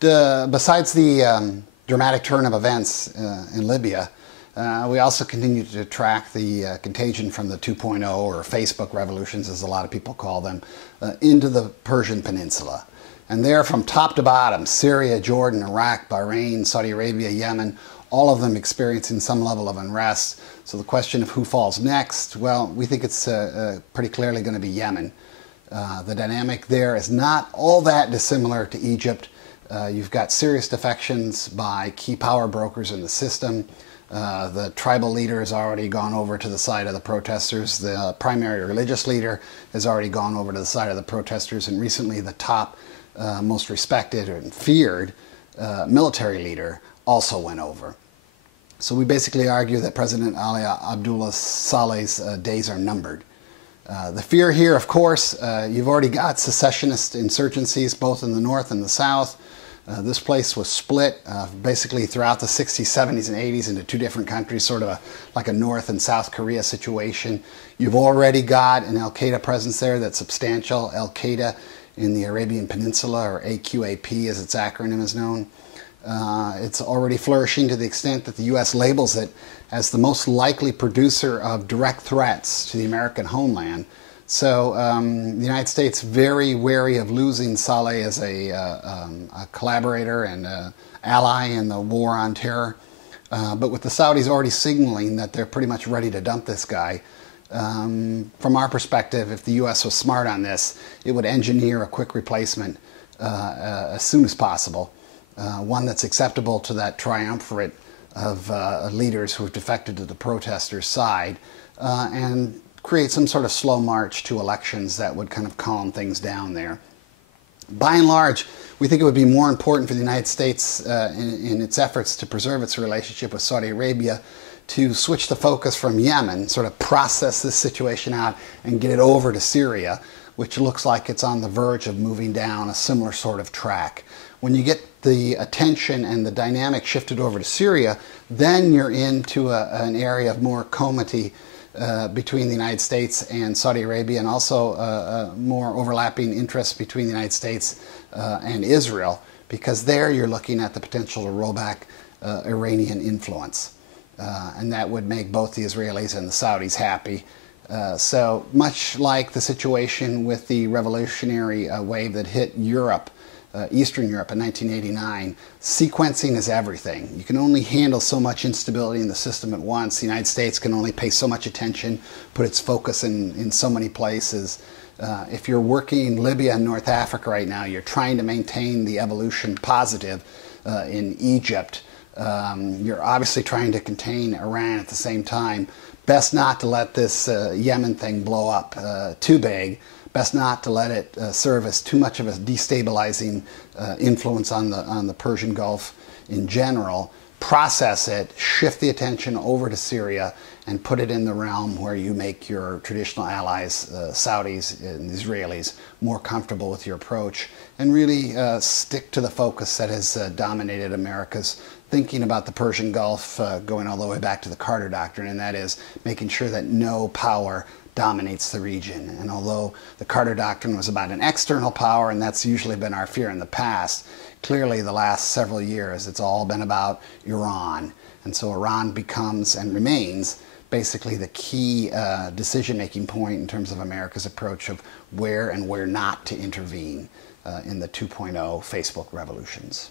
Besides the dramatic turn of events in Libya, we also continue to track the contagion from the 2.0 or Facebook revolutions, as a lot of people call them, into the Persian Peninsula. And there, from top to bottom, Syria, Jordan, Iraq, Bahrain, Saudi Arabia, Yemen, all of them experiencing some level of unrest. So the question of who falls next, well, we think it's pretty clearly going to be Yemen. The dynamic there is not all that dissimilar to Egypt. You've got serious defections by key power brokers in the system. The tribal leader has already gone over to the side of the protesters. The primary religious leader has already gone over to the side of the protesters. And recently the top, most respected and feared military leader also went over. So we basically argue that President Abdullah Saleh's days are numbered. The fear here, of course, you've already got secessionist insurgencies both in the north and the south. This place was split basically throughout the 60s, 70s, and 80s into two different countries, sort of like a North and South Korea situation. You've already got an al-Qaeda presence there that's substantial. Al-Qaeda in the Arabian Peninsula, or AQAP as its acronym is known. It's already flourishing to the extent that the U.S. labels it as the most likely producer of direct threats to the American homeland. So the United States very wary of losing Saleh as a collaborator and ally in the war on terror. But with the Saudis already signaling that they're pretty much ready to dump this guy, from our perspective, if the U.S. was smart on this, it would engineer a quick replacement as soon as possible. One that's acceptable to that triumvirate of leaders who have defected to the protesters' side, and create some sort of slow march to elections that would kind of calm things down there. By and large, we think it would be more important for the United States in its efforts to preserve its relationship with Saudi Arabia to switch the focus from Yemen, sort of process this situation out and get it over to Syria, which looks like it's on the verge of moving down a similar sort of track. When you get the attention and the dynamic shifted over to Syria, then you're into an area of more comity between the United States and Saudi Arabia, and also more overlapping interests between the United States and Israel, because there you're looking at the potential to roll back Iranian influence. And that would make both the Israelis and the Saudis happy. So much like the situation with the revolutionary wave that hit Europe, Eastern Europe in 1989, sequencing is everything. You can only handle so much instability in the system at once. The United States can only pay so much attention, put its focus in so many places. If you're working in Libya and North Africa right now, you're trying to maintain the evolution positive in Egypt. You're obviously trying to contain Iran at the same time. Best not to let this Yemen thing blow up too big. Best not to let it serve as too much of a destabilizing influence on the Persian Gulf in general. Process it, shift the attention over to Syria, and put it in the realm where you make your traditional allies, Saudis and Israelis, more comfortable with your approach, and really stick to the focus that has dominated America's thinking about the Persian Gulf, going all the way back to the Carter Doctrine, and that is making sure that no power dominates the region. And although the Carter Doctrine was about an external power, and that's usually been our fear in the past, clearly the last several years it's all been about Iran. And so Iran becomes and remains basically the key decision-making point in terms of America's approach of where and where not to intervene in the 2.0 Facebook revolutions.